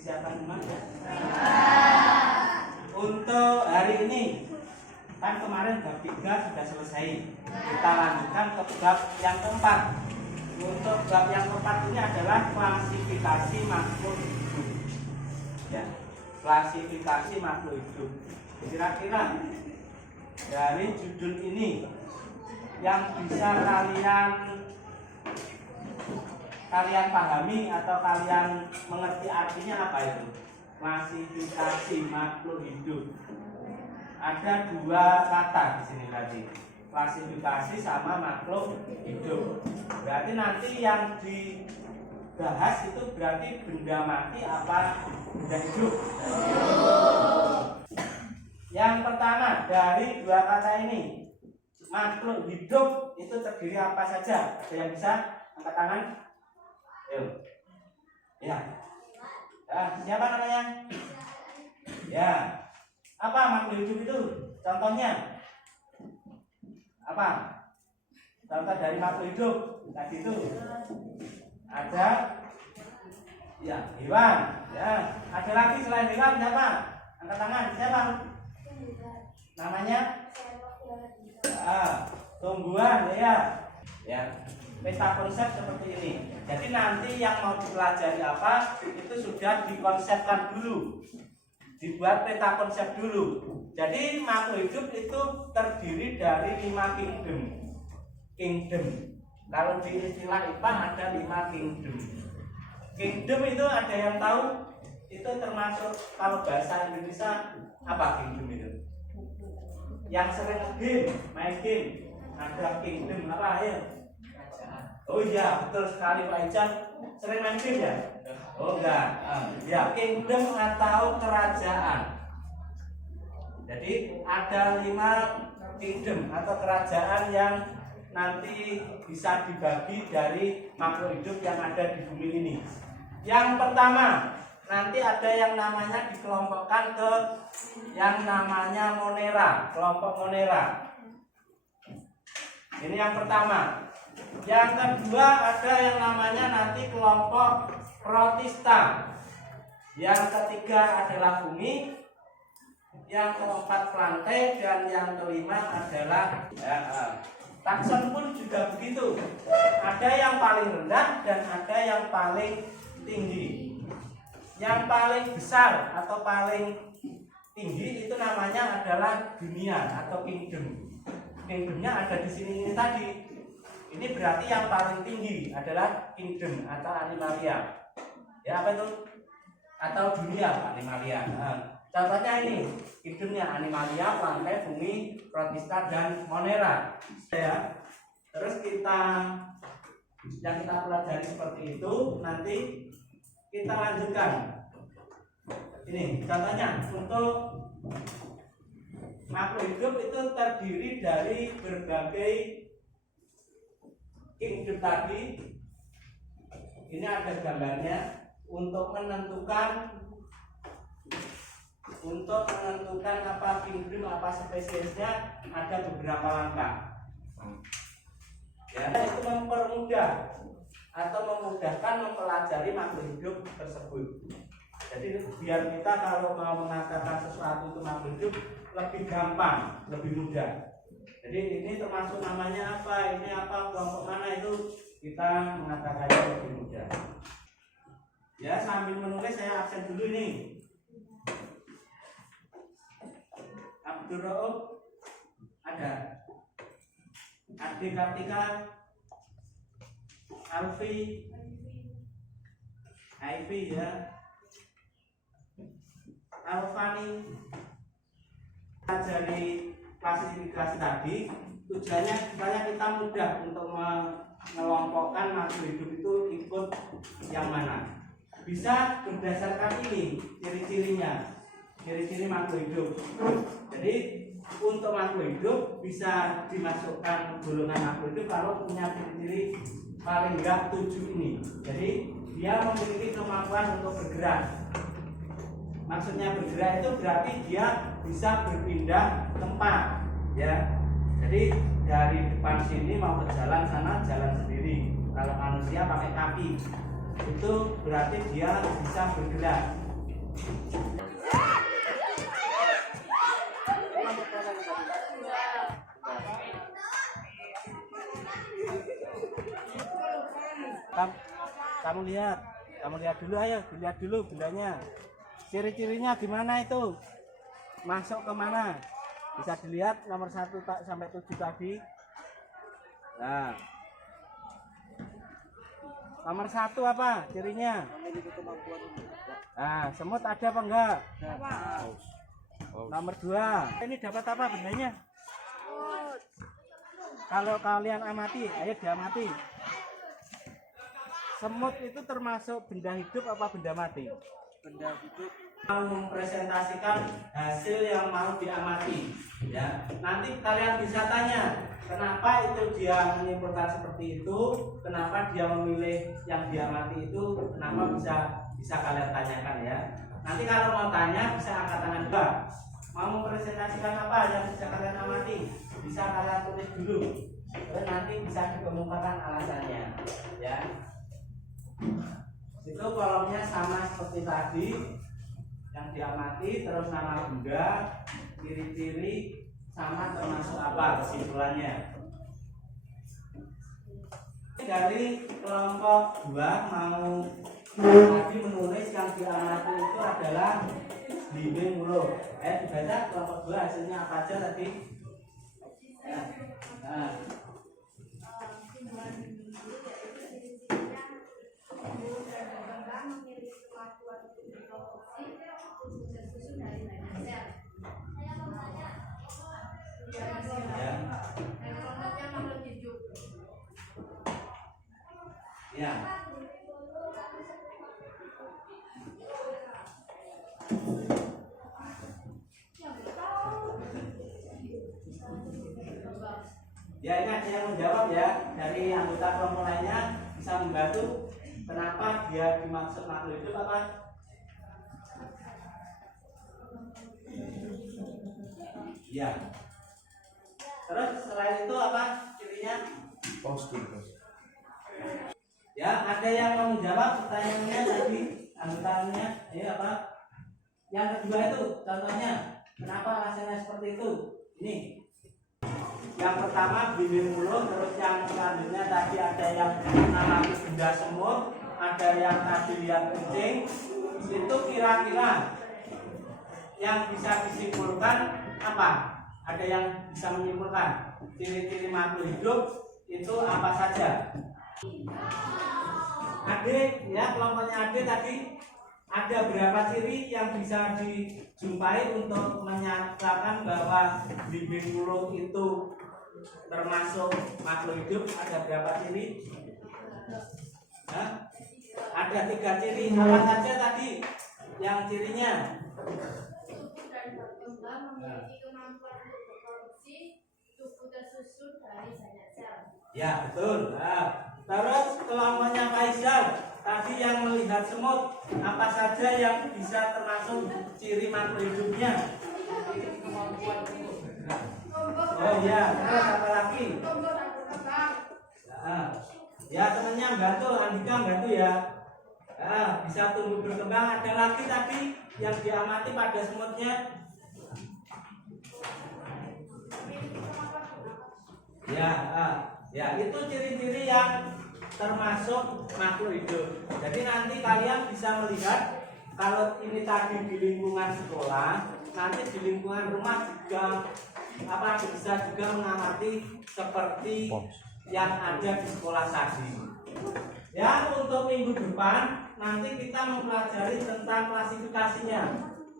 disiapkan rumah ya. Untuk hari ini kan kemarin bab 3 sudah selesai. Kita lanjutkan ke bab yang keempat. Untuk bab yang keempat ini adalah klasifikasi makhluk hidup. Ya, klasifikasi makhluk hidup. Kira-kira dari judul ini yang bisa kalian pahami atau kalian mengerti artinya apa itu? Klasifikasi makhluk hidup. Ada dua kata di sini tadi. Klasifikasi sama makhluk hidup. Berarti nanti yang dibahas itu berarti benda mati apa benda hidup? Yang pertama dari dua kata ini, makhluk hidup itu terdiri apa saja? Ada yang bisa angkat tangan? Ayo. Ya. Siapa namanya? Ya. Apa makhluk hidup itu? Contohnya apa? Contoh dari makhluk hidup tadi itu ada ya hewan. Ya. Ada lagi selain hewan siapa? Angkat tangan. Siapa? Namanya? Tumbuhan ya. Ya. Peta konsep seperti ini. Jadi nanti yang mau dipelajari apa itu sudah dikonsepkan dulu, dibuat peta konsep dulu. Jadi makhluk hidup itu terdiri dari 5 kingdom. Kalau di istilah IPA ada 5 kingdom. Kingdom itu ada yang tahu? Itu termasuk kalau bahasa Indonesia apa kingdom itu? Yang sering main game ada kingdom apa ya? Oh iya, betul sekali Pak Ican. Sering main game ya? Oh enggak. Ya, kingdom atau kerajaan. Jadi ada 5 kingdom atau kerajaan yang nanti bisa dibagi dari makhluk hidup yang ada di bumi ini. Yang pertama, nanti ada yang namanya dikelompokkan ke yang namanya monera, kelompok monera. Ini yang pertama. Yang kedua ada yang namanya nanti kelompok protista. Yang ketiga adalah bumi. Yang keempat plantae dan yang kelima adalah takson pun juga begitu. Ada yang paling rendah dan ada yang paling tinggi. Yang paling besar atau paling tinggi itu namanya adalah dunia atau kingdom. Kingdomnya ada di sini ini tadi. Ini berarti yang paling tinggi adalah kingdom atau animalia. Ya apa itu? Atau dunia animalia. Contohnya ini, kingdomnya animalia, plantae, bumi, protista dan monera. Ya. Terus yang kita pelajari seperti itu, nanti kita lanjutkan. Ini contohnya untuk makhluk hidup itu terdiri dari berbagai kingdom tadi. Ini ada gambarnya. Untuk menentukan apa kingdom, apa spesiesnya ada beberapa langkah. Ya, itu mempermudah atau memudahkan mempelajari makhluk hidup tersebut. Jadi biar kita kalau mau mengatakan sesuatu itu makhluk hidup lebih gampang, lebih mudah. Jadi ini termasuk namanya apa, ini apa, kelompok mana itu kita mengatakannya lebih mudah. Ya, sambil menulis saya absen dulu ini. Abdul Rauf ada. Adi Kartika, Alfi, Ivy ya, Alfani. Dari klasifikasi tadi tujuannya supaya kita mudah untuk mengelompokkan makhluk hidup itu ikut yang mana. Bisa berdasarkan ini ciri-cirinya, ciri-ciri makhluk hidup. Jadi untuk makhluk hidup bisa dimasukkan golongan makhluk hidup kalau punya ciri-ciri paling enggak 7 ini. Jadi dia memiliki kemampuan untuk bergerak. Maksudnya bergerak itu berarti dia bisa berpindah tempat, ya. Jadi dari depan sini mau ke jalan sana jalan sendiri. Kalau manusia pakai kaki, itu berarti dia bisa bergerak. Kamu lihat dulu, ayo dilihat dulu bendanya. Ciri-cirinya gimana itu? Masuk ke mana? Bisa dilihat nomor 1 sampai 7 tadi. Nah, nomor 1 apa cirinya? Nah, semut ada apa enggak? Nomor 2, ini dapat apa bendanya? Kalau kalian amati, ayo diamati. Semut itu termasuk benda hidup apa benda mati? Benda hidup. Mau mempresentasikan hasil yang mau diamati, ya. Nanti kalian bisa tanya, kenapa itu dia menyimpulkan seperti itu, kenapa dia memilih yang diamati itu, kenapa bisa kalian tanyakan, ya. Nanti kalau mau tanya bisa angkat tangan, Mbak. Mau mempresentasikan apa yang bisa kalian amati, bisa kalian tulis dulu, terus nanti bisa dikemukakan alasannya, ya. Itu kolomnya sama seperti tadi, yang diamati, terus nama benda, ciri-ciri, sama termasuk apa kesimpulannya. Dari kelompok 2 mau tadi menulis yang diamati itu adalah belimbing mulut. Dibaca kelompok 2 hasilnya apa aja tadi? Nah. Ya. Ya, ini ada yang menjawab ya, dari anggota kelompok lainnya bisa membantu kenapa dia dimaksud makhluk hidup apa? Ya. Terus selain itu apa cirinya? Ya, ada yang mau menjawab pertanyaannya tadi anggotanya, ya apa? Yang kedua itu contohnya, kenapa rasanya seperti itu? Ini. Yang pertama belimbing mulut, terus yang selanjutnya tadi ada yang nama benda semut, ada yang tadi lihat kucing. Itu kira-kira yang bisa disimpulkan apa? Ada yang bisa menyimpulkan ciri-ciri makhluk hidup itu apa saja? Adik, ya kelompoknya Adik tadi ada berapa ciri yang bisa dijumpai untuk menyatakan bahwa belimbing mulut itu termasuk makhluk hidup? Ada berapa ciri? Hah? Ada 3 ciri. Apa saja tadi yang cirinya? Ya betul. Nah, terus kelompoknya Faisal tadi yang melihat semut, apa saja yang bisa termasuk ciri makhluk hidupnya? Oh ya, terus apa lagi? Nah, ya temennya bantu, Andika bantu ya. Nah, bisa tumbuh berkembang. Ada lagi tadi yang diamati pada semutnya. Ya, itu ciri-ciri yang termasuk makhluk hidup. Jadi nanti kalian bisa melihat kalau ini tadi di lingkungan sekolah, nanti di lingkungan rumah juga bisa juga mengamati seperti yang ada di sekolah tadi. Ya, untuk minggu depan nanti kita mempelajari tentang klasifikasinya.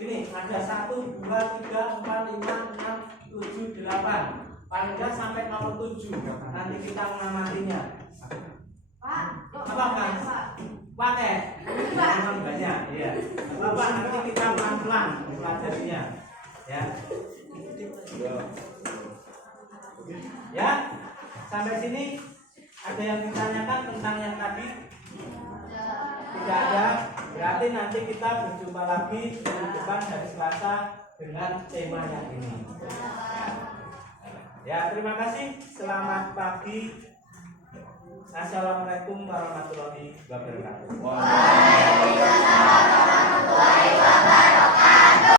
Ini ada 1, 2, 3, 4, 5, 6, 7, 8. Paling nggak sampai nomor 7. Nanti kita mengamatinya. Apa Mas? Pakai? Memang banyak, iya. Apa nanti kita pelan-pelan mempelajarinya. Ya. Ya. Sampai sini ada yang ditanyakan tentang yang tadi? Tidak ada. Berarti nanti kita berjumpa lagi minggu depan hari Selasa dengan tema yang ini. Ya, terima kasih. Selamat pagi. Assalamualaikum warahmatullahi wabarakatuh. Waalaikumsalam.